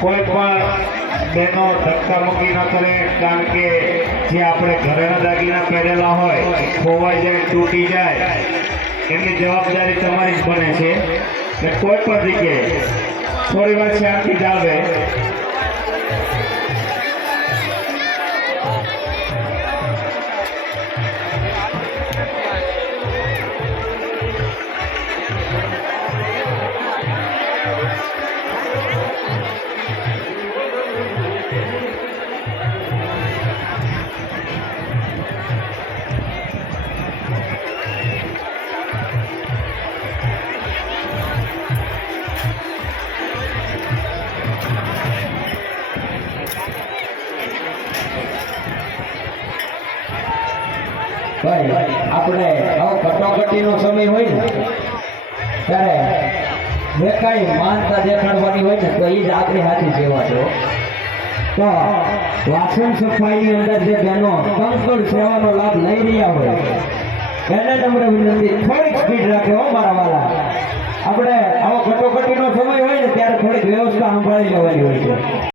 કોઈ પણ બેનો ધક્કા મૂકી ન કરે, કારણ કે જે આપણે ઘરેના દાગીના પહેરેલા હોય, ખોવાઈ જાય, તૂટી જાય, એમની જવાબદારી તમારી જ બને છે. એટલે કોઈ પણ જગ્યાએ થોડી વાર શાંતિ જાળવે ભાઈ, આપણે આવો કટોકટીનો સમય હોય ને, ત્યારે જે કાંઈ માનતા દેખાડવાની હોય ને, તો એ જ આપણી હાથી સેવા છો તો વાસણ સફાઈની અંદર જે બહેનો કંકણ સેવાનો લાભ લઈ રહ્યા હોય, એને તમને વિનંતી, થોડીક સ્પીડ રાખે હો મારા વાલા. આપણે આવો કટોકટીનો સમય હોય ને, ત્યારે થોડીક વ્યવસ્થા સંભાળી લેવાની હોય છે.